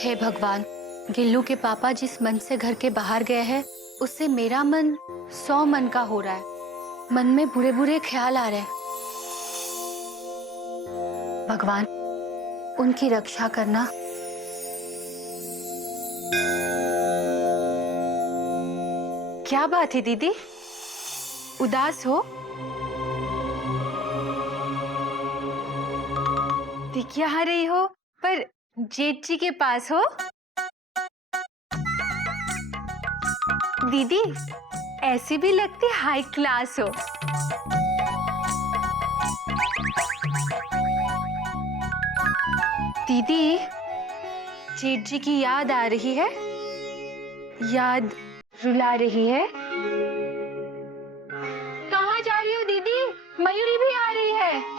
हे भगवान, गिल्लू के पापा जिस मन से घर के बाहर गए हैं उससे मेरा मन 100 मन का हो रहा है। मन में बुरे बुरे ख्याल आ रहे हैं। भगवान उनकी रक्षा करना। क्या बात है दीदी, उदास हो? दिख यहाँ रही हो पर जेठ जी के पास हो। दीदी ऐसी भी लगती हाई क्लास हो। दीदी जेठ जी की याद आ रही है, याद रुला रही है। कहाँ जा रही हो दीदी? मयूरी भी आ रही है।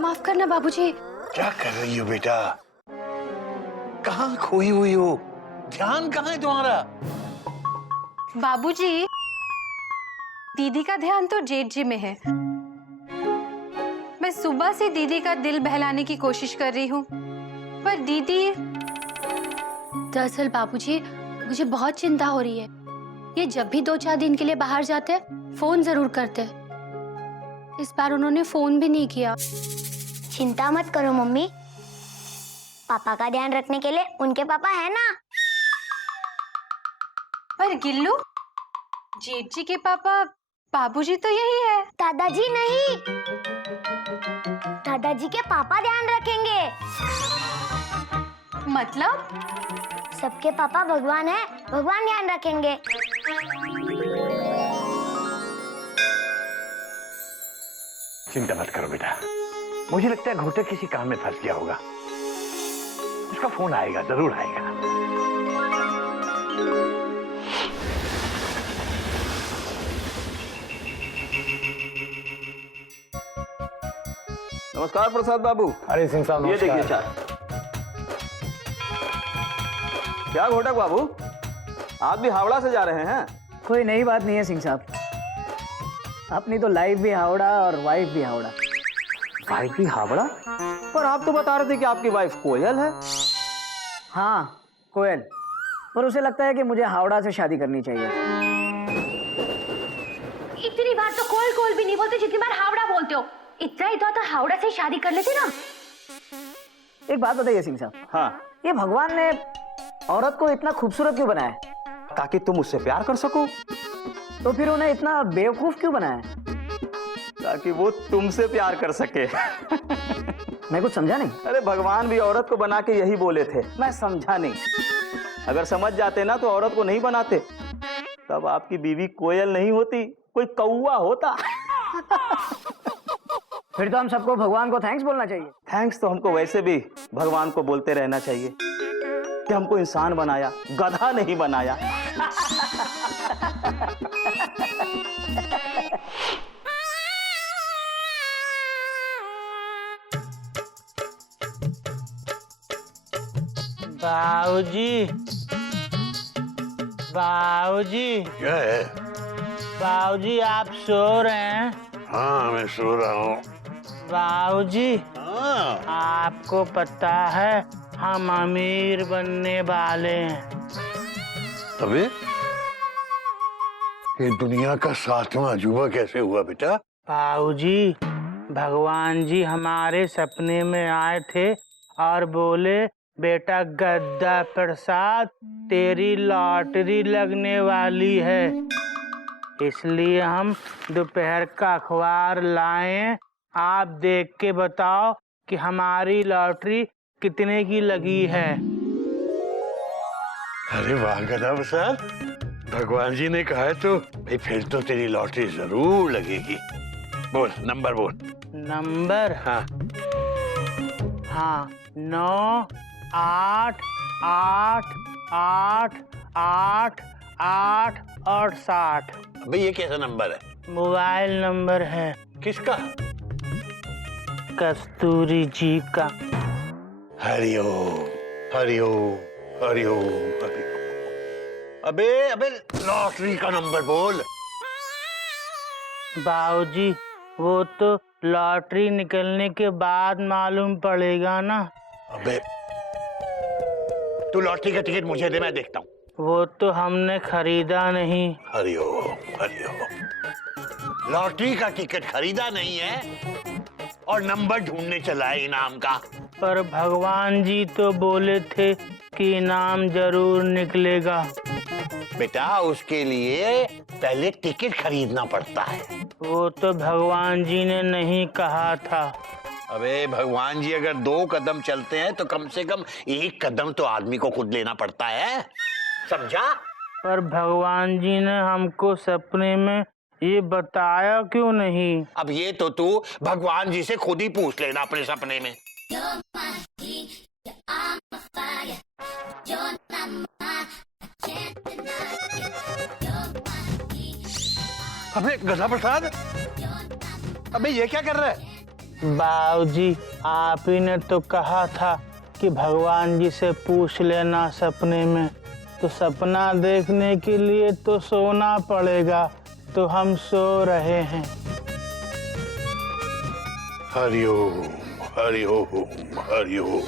माफ करना बाबूजी। क्या कर रही हो बेटा? कहाँ खोई हुई हो? ध्यान कहाँ है तुम्हारा? बाबूजी दीदी का ध्यान तो जेठ जी में है। मैं सुबह से दीदी का दिल बहलाने की कोशिश कर रही हूँ पर दीदी। दरअसल बाबूजी मुझे बहुत चिंता हो रही है। ये जब भी 2-4 दिन के लिए बाहर जाते हैं फोन जरूर करते हैं। इस बार उन्होंने फोन भी नहीं किया। चिंता मत करो मम्मी, पापा का ध्यान रखने के लिए उनके पापा है ना। पर गिल्लू, जेठ जी के पापा बाबूजी तो यही है। दादाजी नहीं, दादाजी के पापा ध्यान रखेंगे। मतलब? सबके पापा भगवान है, भगवान ध्यान रखेंगे। चिंता मत करो बेटा, मुझे लगता है घोटे किसी काम में फंस गया होगा। उसका फोन आएगा, जरूर आएगा। नमस्कार प्रसाद बाबू। अरे सिंह साहब ये देखिए चाय। क्या घोटक बाबू, आप भी हावड़ा से जा रहे हैं? कोई नई बात नहीं है सिंह साहब, अपनी तो लाइफ भी हावड़ा और वाइफ भी हावड़ा। वाइफ भी हावड़ा? पर आप तो बता रहे थे कि आपकी वाइफ कोयल है। हाँ कोयल, पर उसे लगता है कि मुझे हावड़ा से शादी करनी चाहिए। इतनी बार तो कोयल कोयल भी नहीं बोलते जितनी बार हावड़ा बोलते हो। इतना ही तो हावड़ा से शादी कर लेते ना। एक बात बताइए सिंह साहब। हाँ, ये भगवान ने औरत को इतना खूबसूरत क्यों बनाया? ताकि तुम उससे प्यार कर सको। तो फिर उन्हें इतना बेवकूफ क्यों बनाया? ताकि वो तुमसे प्यार कर सके। मैं कुछ समझा नहीं। अरे भगवान भी औरत को बना के यही बोले थे, मैं समझा नहीं। अगर समझ जाते ना तो औरत को नहीं बनाते, तब आपकी बीवी कोयल नहीं होती, कोई कौवा होता। फिर तो हम सबको भगवान को थैंक्स बोलना चाहिए। थैंक्स तो हमको वैसे भी भगवान को बोलते रहना चाहिए कि हमको इंसान बनाया, गधा नहीं बनाया। बाबूजी, बाबूजी, क्या है? बाबूजी आप सो रहे हैं? हाँ मैं सो रहा हूँ। बाबूजी हाँ। आपको पता है हम अमीर बनने वाले हैं। अबे ये दुनिया का 7वां अजूबा कैसे हुआ बेटा? बाबूजी भगवान जी हमारे सपने में आए थे और बोले बेटा गद्दा प्रसाद तेरी लॉटरी लगने वाली है, इसलिए हम दोपहर का अखबार लाए। आप देख के बताओ कि हमारी लॉटरी कितने की लगी है। अरे वाह गधा प्रसाद, भगवान जी ने कहा है तो भाई फिर तो तेरी लॉटरी जरूर लगेगी। बोल नंबर बोल। नंबर? हाँ हाँ 9 8 8 8 8 8 और 60। अबे ये कैसा नंबर है? मोबाइल नंबर है किसका? कस्तूरी जी का। हरिओम हरिओम हरिओम हरिओम। अबे अबे लॉटरी का नंबर बोल। बाबूजी वो तो लॉटरी निकलने के बाद मालूम पड़ेगा ना। अबे तू लॉटरी का टिकट मुझे दे, मैं देखता हूँ। वो तो हमने खरीदा नहीं। हरिओम हरिओम। लॉटरी का टिकट खरीदा नहीं है और नंबर ढूंढने चला है इनाम का। पर भगवान जी तो बोले थे कि इनाम जरूर निकलेगा। बेटा उसके लिए पहले टिकट खरीदना पड़ता है। वो तो भगवान जी ने नहीं कहा था। अबे भगवान जी अगर 2 कदम चलते हैं तो कम से कम 1 कदम तो आदमी को खुद लेना पड़ता है, समझा? पर भगवान जी ने हमको सपने में ये बताया क्यों नहीं? अब ये तो तू भगवान जी से खुद ही पूछ लेना अपने सपने में। अबे गधा प्रसाद, अबे ये क्या कर रहा है? बाबूजी आप ही ने तो कहा था कि भगवान जी से पूछ लेना सपने में। तो सपना देखने के लिए तो सोना पड़ेगा, तो हम सो रहे हैं। हरिओम हरिओम हरिओम।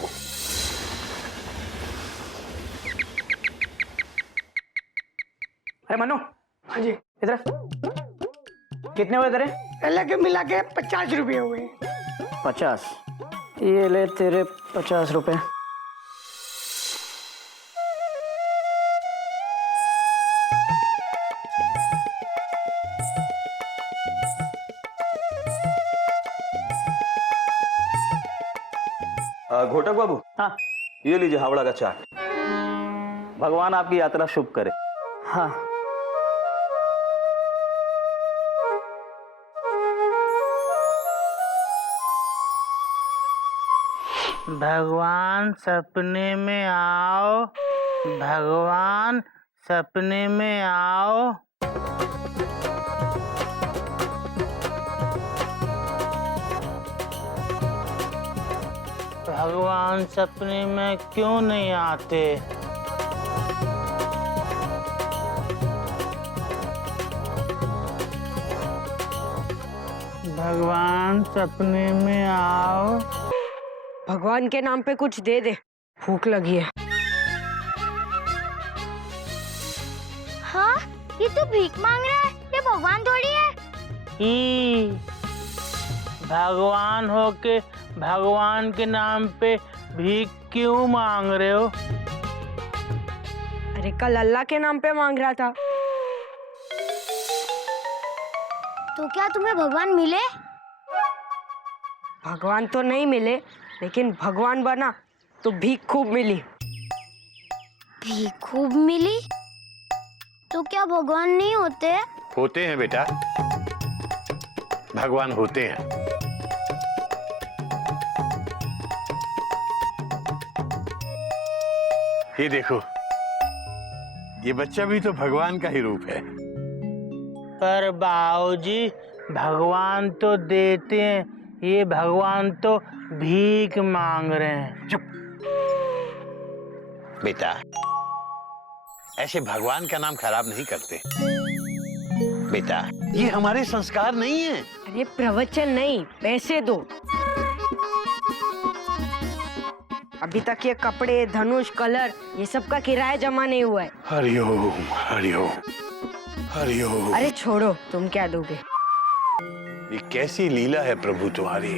अरे मनु, हाँ जी इधर। कितने हुए तेरे? पहले के मिला के 50 रुपये हुए। 50। ये ले तेरे 50 रुपए। घोटक बाबू, हाँ ये लीजिए हावड़ा का चाट। भगवान आपकी यात्रा शुभ करे। हाँ। भगवान सपने में आओ, भगवान सपने में आओ। भगवान सपने में क्यों नहीं आते? भगवान सपने में आओ। भगवान के नाम पे कुछ दे दे, भूख लगी है। हाँ, ये तो भीख मांग रहा है, ये भगवान थोड़ी है। ई भगवान होके भगवान के नाम पे भीख क्यों मांग रहे हो? अरे कल अल्लाह के नाम पे मांग रहा था। तो क्या तुम्हें भगवान मिले? भगवान तो नहीं मिले, लेकिन भगवान बना तो भीख खूब मिली। भीख खूब मिली? तो क्या भगवान नहीं होते? होते हैं बेटा, भगवान होते हैं। ये देखो, ये बच्चा भी तो भगवान का ही रूप है। पर बाबूजी भगवान तो देते हैं, ये भगवान तो भीख मांग रहे हैं। चुप बेटा, ऐसे भगवान का नाम खराब नहीं करते बेटा, ये हमारे संस्कार नहीं है। अरे प्रवचन नहीं, पैसे दो। अभी तक ये कपड़े, धनुष, कलर, ये सब का किराया जमा नहीं हुआ है। हरिओम हरिओम हरिओम। अरे छोड़ो, तुम क्या दोगे? ये कैसी लीला है प्रभु तुम्हारी।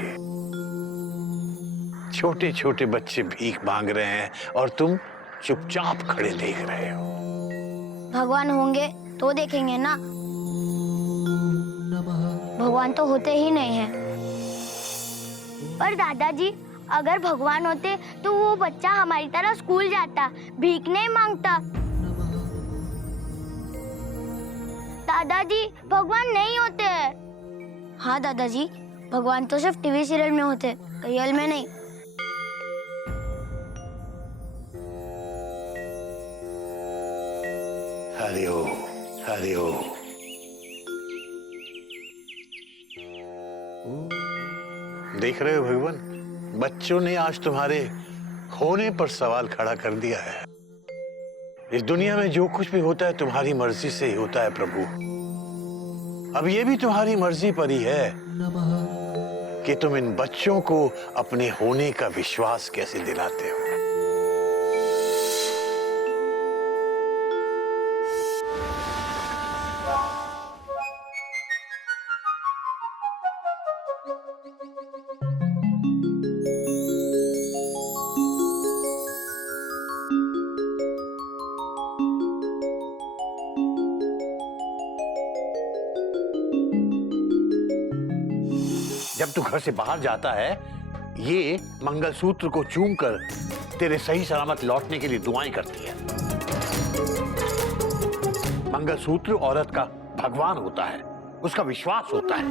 छोटे छोटे बच्चे भीख मांग रहे हैं और तुम चुपचाप खड़े देख रहे हो। भगवान होंगे तो देखेंगे ना, भगवान तो होते ही नहीं हैं। पर दादाजी, अगर भगवान होते तो वो बच्चा हमारी तरह स्कूल जाता, भीख नहीं मांगता। दादाजी, भगवान नहीं होते। हाँ दादाजी, भगवान तो सिर्फ टीवी सीरियल में होते, रियल में नहीं। हरिओम हरिओम। देख रहे हो भगवान, बच्चों ने आज तुम्हारे होने पर सवाल खड़ा कर दिया है। इस दुनिया में जो कुछ भी होता है तुम्हारी मर्जी से ही होता है प्रभु। अब ये भी तुम्हारी मर्जी पर ही है कि तुम इन बच्चों को अपने होने का विश्वास कैसे दिलाते हो। जब तू घर से बाहर जाता है, ये मंगलसूत्र को चूमकर तेरे सही सलामत लौटने के लिए दुआएं करती है। मंगलसूत्र औरत का भगवान होता है, उसका विश्वास होता है।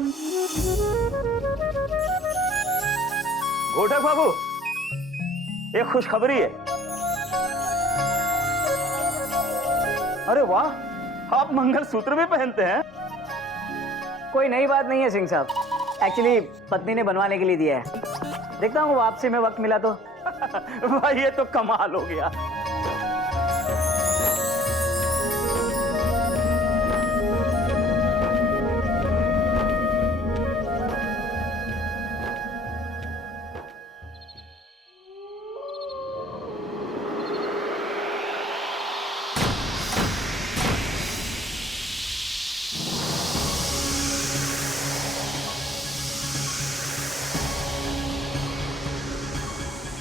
घोटक बाबू, एक खुशखबरी है। अरे वाह, आप मंगलसूत्र भी पहनते हैं? कोई नई बात नहीं है सिंह साहब, एक्चुअली पत्नी ने बनवाने के लिए दिया है। देखता हूँ आपसे में वक्त मिला तो। भाई ये तो कमाल हो गया।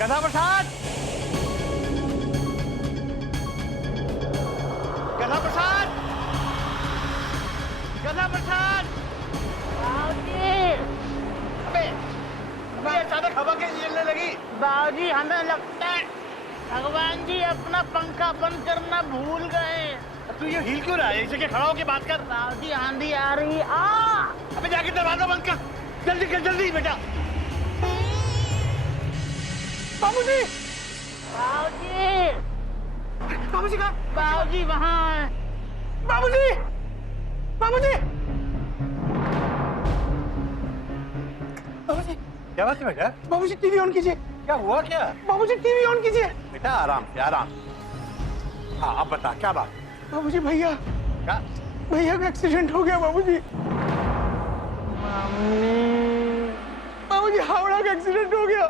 गधा प्रसाद, गधा प्रसाद, गधा प्रसाद। अबे अचानक हवा कैसी चलने लगी? बाबूजी हमें लगता है भगवान जी अपना पंखा बंद करना भूल गए। तू ये हिल क्यों रहा है? एक जगह खड़ा होके बात कर। बाबूजी आंधी आ रही है। अबे जाके दरवाजा बंद कर, जल्दी कर, जल्दी बेटा। बाबूजी, बाबूजी, बाबूजी कहाँ? बाबूजी वहाँ है। बाबूजी, बाबूजी, बाबूजी, क्या बात है बेटा? बाबूजी टीवी ऑन कीजिए। क्या हुआ क्या? बाबूजी टीवी ऑन कीजिए। बेटा आराम से, आराम। हाँ अब बता क्या बात? बाबूजी भैया, क्या? भैया का एक्सीडेंट हो गया बाबूजी। बाबूजी हावड़ा का एक्सीडेंट हो गया।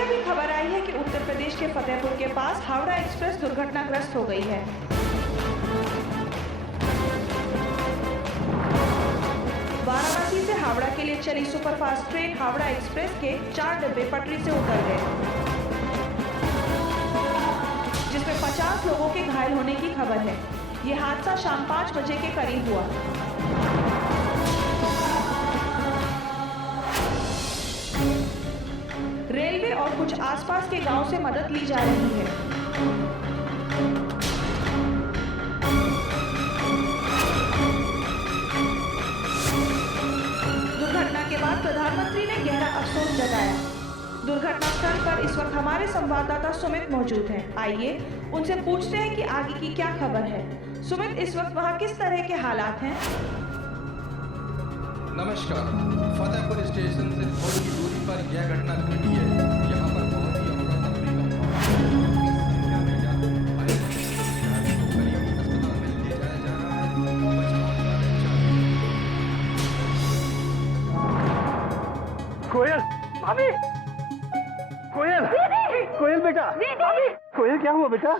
अभी खबर आई है कि उत्तर प्रदेश के फतेहपुर के पास हावड़ा एक्सप्रेस दुर्घटनाग्रस्त हो गई है। वाराणसी से हावड़ा के लिए चली सुपरफास्ट ट्रेन हावड़ा एक्सप्रेस के 4 डिब्बे पटरी से उतर गए, जिसमें 50 लोगों के घायल होने की खबर है। यह हादसा शाम 5 बजे के करीब हुआ। रेलवे और कुछ आसपास के गांव से मदद ली जा रही है। दुर्घटना के बाद प्रधानमंत्री ने गहरा अफसोस जताया। दुर्घटना स्थल पर इस वक्त हमारे संवाददाता सुमित मौजूद हैं। आइए उनसे पूछते हैं कि आगे की क्या खबर है। सुमित, इस वक्त वहाँ किस तरह के हालात हैं? नमस्कार। फतेहपुर स्टेशन से थोड़ी ही दूरी पर यह घटना घटी है। यहाँ पर बहुत ही अफरा-तफरी का माहौल है। करीब अस्पताल में ले जाया जा रहा है। कोयल, भाभी, कोयल, कोयल बेटा, कोयल क्या हुआ बेटा?